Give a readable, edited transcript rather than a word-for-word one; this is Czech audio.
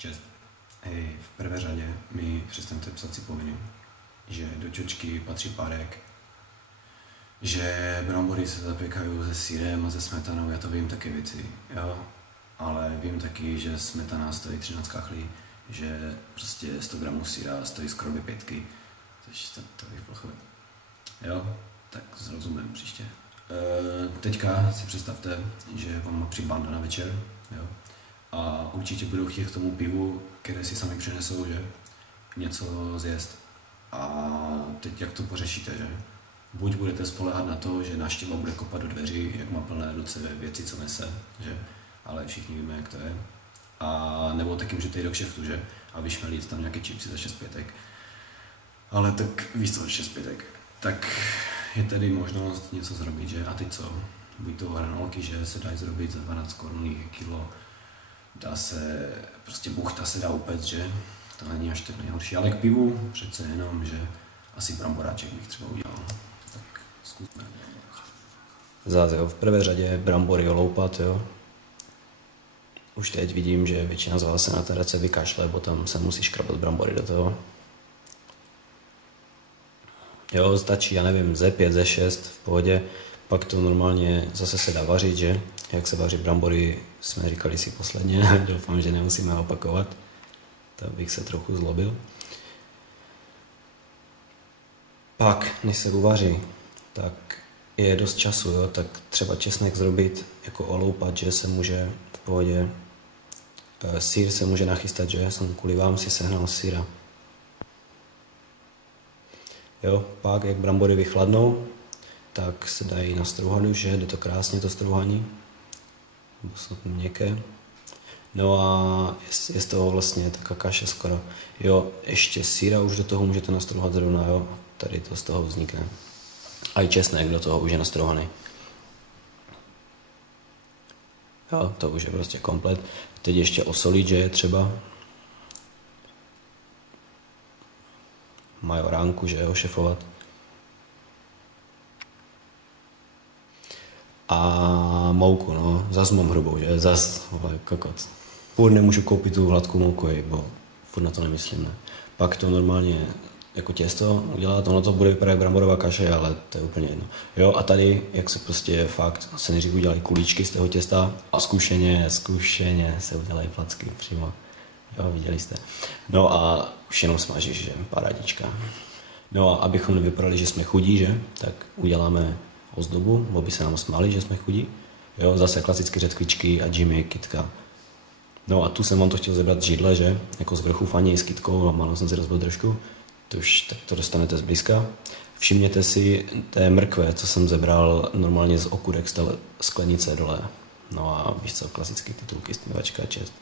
Čest. Hej, v prvé řadě mi přestaňte psat si povinný, že do čočky patří párek, že brambory se zapěkají se sýrem a se smetanou, já to vím taky věci, jo. Ale vím taky, že smetana stojí 13 kachlí, že prostě 100 gramů sýra stojí skoro 5, takže to bych pochopil. Jo, tak zrozumím příště. Teďka si představte, že vám má přijít banda na večer, jo. A určitě budou chtít k tomu pivu, které si sami přinesou, že? Něco zjist. A teď jak to pořešíte, že? Buď budete spoléhat na to, že návštěva bude kopat do dveří, jak má plné ruce věci, co nese, že? Ale všichni víme, jak to je. A nebo taky můžete jít do kšeftu, že? A vyšmelít tam nějaké čipsy za 6 pětek. Ale tak víš co, 6 pětek. Tak je tady možnost něco zrobit, že? A teď co? Buď to hranolky, že se dají zrobit za 12 korun kilo. Dá se, prostě buchta se dá upéct, že? To není až tak nejhorší, ale k pivu přece jenom, že asi bramboráček bych třeba udělal. Tak zkusme. Zás jo, v prvé řadě brambory oloupat, jo. Už teď vidím, že většina z vás se na ten recept vykašle, bo tam se musí škrabat brambory do toho. Jo, stačí, já nevím, ze 5, ze 6 v pohodě, pak to normálně zase se dá vařit, že? Jak se vaří brambory, jsme říkali si posledně, doufám, že nemusíme opakovat, tak bych se trochu zlobil. Pak, než se uvaří, tak je dost času, jo? Tak třeba česnek zrobit jako oloupat, že se může v pohodě, sýr se může nachystat, že já jsem kvůli vám si sehnal sýra. Jo, pak jak brambory vychladnou, tak se dají na strouhanu, že jde to krásně to strouhaní, nebo jsou měkké. No a je z toho vlastně taková kaše skoro. Jo, ještě sýra už do toho můžete nastrouhat zrovna, jo, tady to z toho vznikne. A i česnek do toho už je nastrouhaný. Jo, to už je prostě komplet. Teď ještě osolit, že je třeba. Majoránku, že je ošefovat. A mouku, no, zas mám hrubou, že? Zas, kokot. Furt nemůžu koupit tu hladkou mouku, bo furt na to nemyslím, ne. Pak to normálně jako těsto udělat, ono to bude vypadat bramborová kaše, ale to je úplně jedno. Jo, a tady, jak se prostě fakt, se nejdřív udělají kulíčky z toho těsta a zkušeně se udělají placky přímo. Jo, viděli jste. No a už jenom smažíš, že? Parádička. No a abychom nevypadali, že jsme chudí, že? Tak uděláme ozdobu, aby se nám smáli, že jsme chudí. Jo, zase klasicky řetkvičky a Jimmy, kytka. No a tu jsem vám to chtěl zebrat židle, že? Jako z vrchu faní s kytkou, a málo jsem si rozbil trošku. Tak to dostanete zblízka. Všimněte si té mrkve, co jsem zebral normálně z okurek z té sklenice dole. No a víš co, klasický titulky, stměvačka, čest.